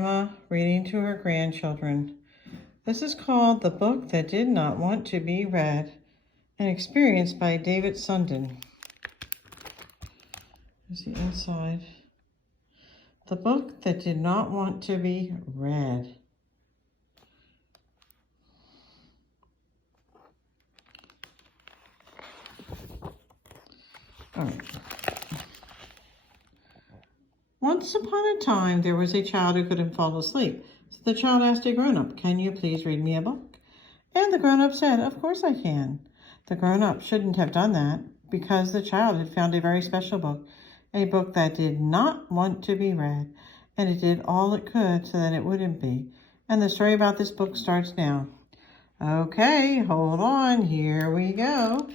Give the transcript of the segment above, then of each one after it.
Emma reading to her grandchildren. This is called The Book That Did Not Want to Be Read, an experience by David Sundin. Here's the inside. The Book That Did Not Want to Be Read. All right. Once upon a time, there was a child who couldn't fall asleep. So the child asked a grown-up, "Can you please read me a book?" And the grown-up said, "Of course I can." The grown-up shouldn't have done that because the child had found a very special book, a book that did not want to be read, and it did all it could so that it wouldn't be. And the story about this book starts now. Okay, hold on, here we go.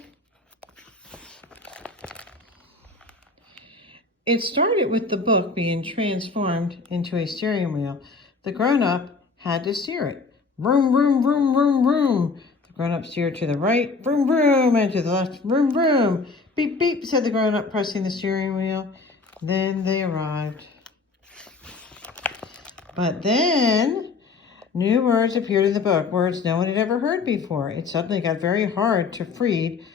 It started with the book being transformed into a steering wheel. The grown-up had to steer it. Vroom, vroom, vroom, vroom, vroom. The grown-up steered to the right, vroom, vroom, and to the left, vroom, vroom. Beep, beep, said the grown-up, pressing the steering wheel. Then they arrived. But then new words appeared in the book, words no one had ever heard before. It suddenly got very hard to read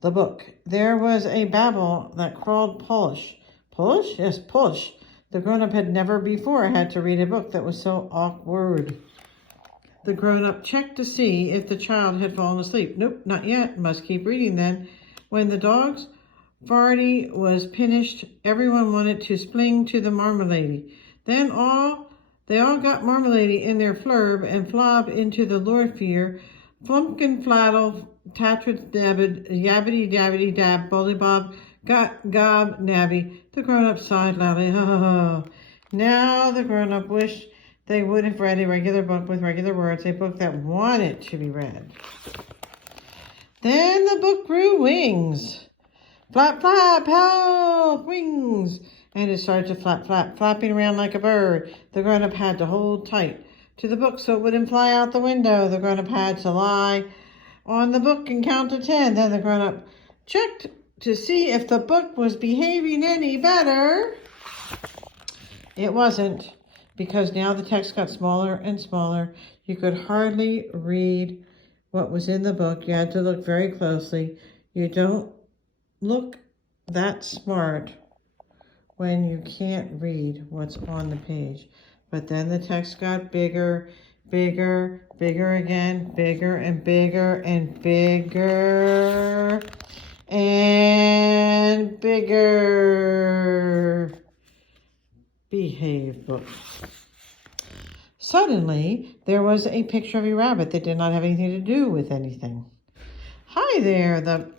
the book. There was a babble that crawled Polish. Polish? Yes, Polish. The grown-up had never before had to read a book that was so awkward. The grown-up checked to see if the child had fallen asleep. Nope, not yet. Must keep reading then. When the dog's party was finished, everyone wanted to spring to the marmalade. Then they all got marmalade in their flurb and flob into the lorfier. Flumpkin fladdle, tatrid dabbid, yabbity dabbity dab, bully bob, gob nabby. The grown-up sighed loudly. Oh. Now the grown-up wished they would have read a regular book with regular words, a book that wanted to be read. Then the book grew wings. Flap, flap, help, wings. And it started to flap, flap, flapping around like a bird. The grown-up had to hold tight to the book so it wouldn't fly out the window. The grown-up had to lie on the book and count to 10. Then the grown-up checked to see if the book was behaving any better. It wasn't, because now the text got smaller and smaller. You could hardly read what was in the book. You had to look very closely. You don't look that smart when you can't read what's on the page. But then the text got bigger, bigger, bigger again, bigger and bigger and bigger and bigger. Behave, book. Suddenly, there was a picture of a rabbit that did not have anything to do with anything. "Hi there," the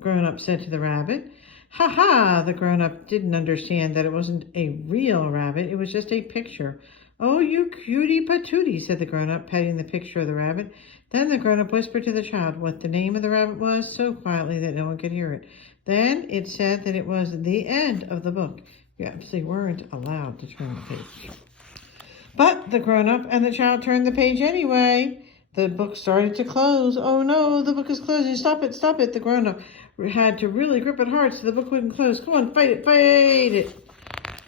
grown-up said to the rabbit. "Ha ha," the grown-up didn't understand that it wasn't a real rabbit, it was just a picture. "Oh, you cutie patootie," said the grown-up, petting the picture of the rabbit. Then the grown-up whispered to the child what the name of the rabbit was so quietly that no one could hear it. Then it said that it was the end of the book. You absolutely weren't allowed to turn the page. But the grown-up and the child turned the page anyway. The book started to close. "Oh no, the book is closing. Stop it, stop it." The grown-up had to really grip it hard so the book wouldn't close. "Come on, fight it, fight it."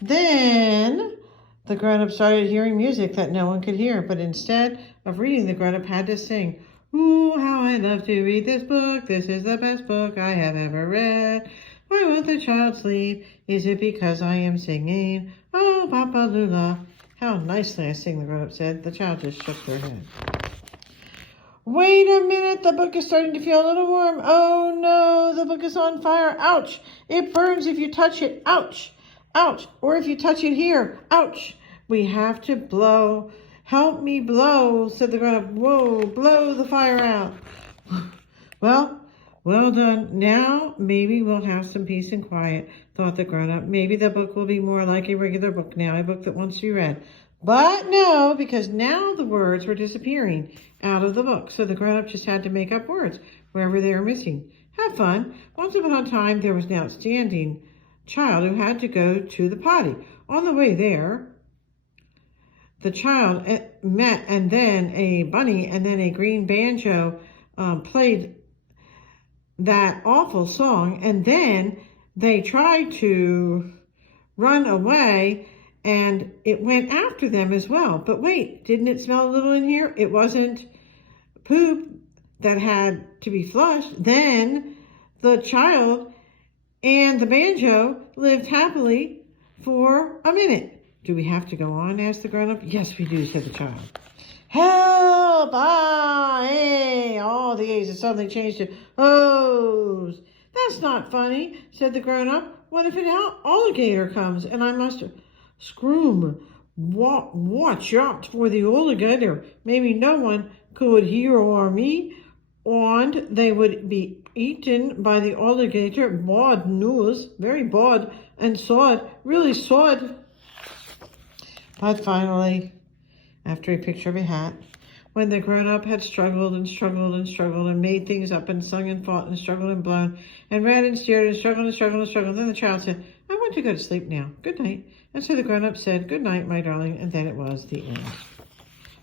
Then the grown-up started hearing music that no one could hear, but instead of reading, the grown-up had to sing. "Ooh, how I love to read this book. This is the best book I have ever read. Why won't the child sleep? Is it because I am singing? Oh, Papa Lula." "How nicely I sing," the grown-up said. The child just shook their head. "Wait a minute, the book is starting to feel a little warm. Oh no, the book is on fire. Ouch, it burns if you touch it. Ouch, ouch, or if you touch it here. Ouch, we have to blow. Help me blow," said the grown-up. "Whoa, blow the fire out." Well done. Now maybe we'll have some peace and quiet, thought the grown-up. Maybe the book will be more like a regular book now, a book that wants to be read. But no, because now the words were disappearing out of the book. So the grown-up just had to make up words wherever they were missing. Have fun. Once upon a time, there was an outstanding child who had to go to the potty. On the way there, the child met, and then a bunny and then a green banjo played that awful song, and then they tried to run away, and it went after them as well. But wait, didn't it smell a little in here? It wasn't poop that had to be flushed. Then the child and the banjo lived happily for a minute. Do we have to go on? Asked the grown-up. Yes, we do, said the child. Help! Ah, hey! All the A's have suddenly changed to O's. That's not funny, said the grown-up. What if an alligator comes and I must scream? Watch out for the alligator. Maybe no one could hear me, and they would be eaten by the alligator. Bad news, very bad, and sad, really sad. But finally, after a picture of a hat, when the grown-up had struggled and struggled and struggled and made things up and sung and fought and struggled and blown and ran and steered and struggled and struggled and struggled, then the child said, I want to go to sleep now. Good night. And so the grown-up said, good night, my darling, and then it was the end.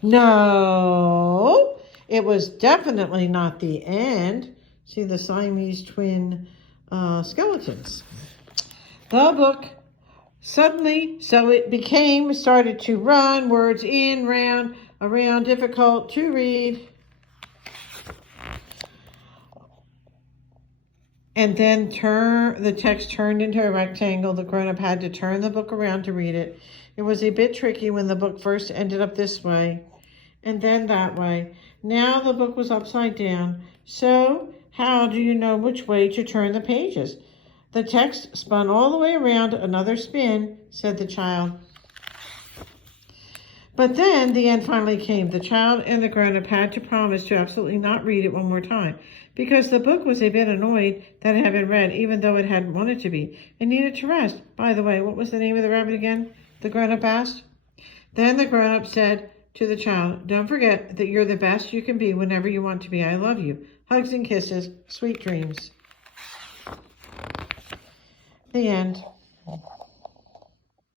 No, it was definitely not the end. See the Siamese twin skeletons. The book suddenly, so it started to run, words in, round, around, difficult to read. And then the text turned into a rectangle. The grown-up had to turn the book around to read it. It was a bit tricky when the book first ended up this way and then that way. Now the book was upside down. So how do you know which way to turn the pages? The text spun all the way around. Another spin, said the child. But then the end finally came. The child and the grown-up had to promise to absolutely not read it one more time, because the book was a bit annoyed that it had been read, even though it hadn't wanted to be. It needed to rest. By the way, what was the name of the rabbit again? The grown-up asked. Then the grown-up said to the child, don't forget that you're the best you can be whenever you want to be. I love you. Hugs and kisses. Sweet dreams. The end.